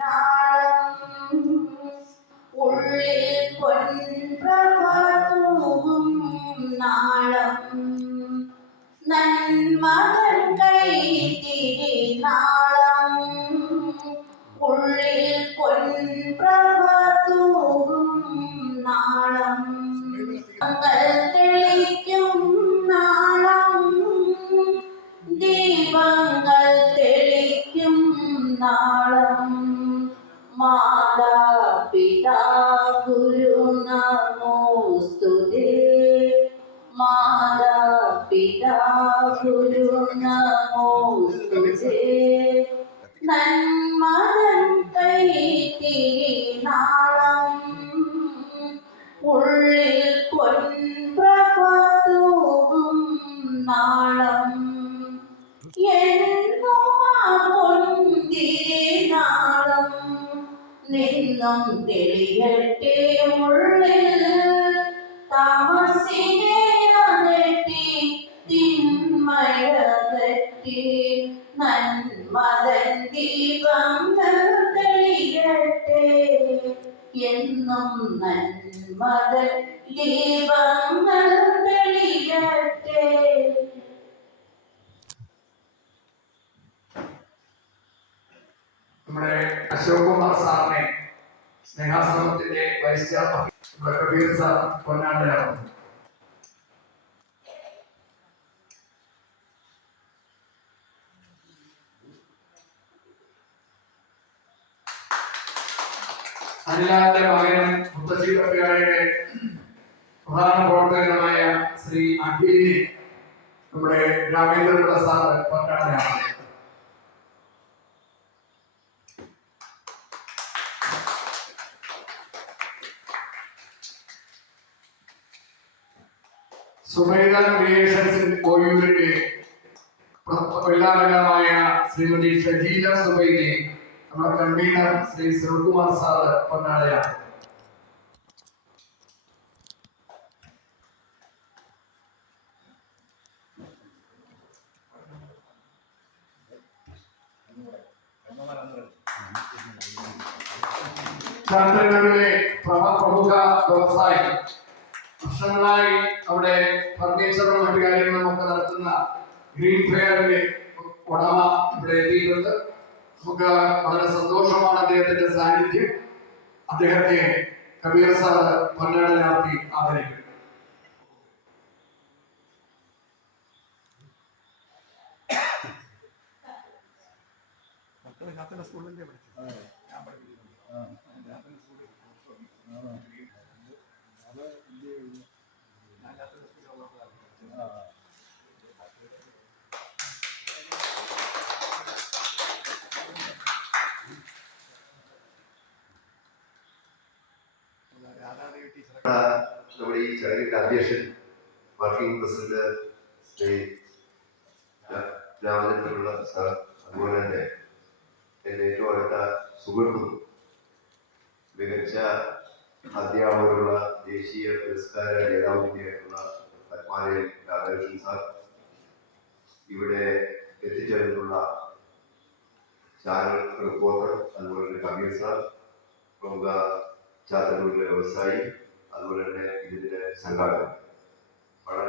നാളം ഉള്ളിൽ പൊൻപ്രഭതൂകും നാളം നന്മതൻ കൈത്തിരി നാളം ഉള്ളിൽ പൊൻപ്രഭതൂകും നാളം തെളിക്കും നാളം ദീപങ്ങൾ തെളിക്കും നാളം മാതാപിതാ ഗുരു നമോസ്തുതേ മാതാപിതാ ഗുരു നമോസ്തുതേ നന്മതൻ കൈത്തിരി നാളം ഉള്ളിൽ പൊൻപ്രഭതൂകും നാളം എന്നുമാ പൊന്തിരി നാളം നിന്നും തെളിയട്ടെ ഉള്ളിൽ താമസിനെ അകറ്റി തിന്മയകറ്റി നന്മതൻ ദീപങ്ങൾ തെളിയട്ടെ എന്നും നന്മതൻ ദീപങ്ങൾ തെളിയട്ടെ. നമ്മുടെ അശോക് കുമാർ സാറിനെ സ്നേഹാശ്രമത്തിന്റെ വൈസ് ചെയർമാൻ കബീർ സാർ പൊന്നാണ്ടരാണ്. അനിലാന്റെ മകനും മുത്തശ്ശി കപ്പിയായുടെ പ്രധാന പ്രവർത്തകനുമായ ശ്രീ അഖിലിനെ നമ്മുടെ രാമേന്ദ്രപിള്ള സാർ പൊന്നാണ്ടരാണ്. സുമൈദ ക്രിയേഷൻസ് കോയൂരിന്റെ എല്ലാരംഗമായ ശ്രീമതി ഷജീല സുബൈനെ നമ്മുടെ കൺവീനർ ശ്രീ ശിവകുമാർ സാറ് പൊന്നാടയാണ്. ചാത്തന്നൂരിലെ പ്രമുഖ വ്യവസായി വർഷങ്ങളായി അവിടെ ഫർണിച്ചറും മറ്റു കാര്യങ്ങളും ഒക്കെ നടത്തുന്ന ഗ്രീൻ ഫെയറിന്റെ ഉടമ ഇവിടെ എത്തിയിട്ടുണ്ട്. നമുക്ക് വളരെ സന്തോഷമാണ് അദ്ദേഹത്തിന്റെ സാന്നിധ്യം. അദ്ദേഹത്തെ കബീർ സാർ പൊന്നാട ചാർത്തി ആദരിക്കും. നമ്മുടെ ഈ ചടങ്ങിന്റെ അധ്യക്ഷൻ working president Shri Ramachandra Pillai sir, അതുപോലെ തന്നെ എൻ്റെ ഏറ്റവും അടുത്ത സുഹൃത്തും മികച്ച അധ്യാപകരുള്ള ദേശീയ പുരസ്കാര ജേതാവ് കൂടിയായിട്ടുള്ള പത്മാലയം രാധാകൃഷ്ണൻ സാർ, ഇവിടെ എത്തിച്ചേർന്നിട്ടുള്ള ചാനൽ റിപ്പോർട്ടർ, അതുപോലെ തന്നെ കബീർ സാർ, പ്രമുഖ ചാത്തന്നൂരിലെ വ്യവസായി, അതുപോലെ തന്നെ ഇതിന്റെ സംഘാടകർ, വളരെ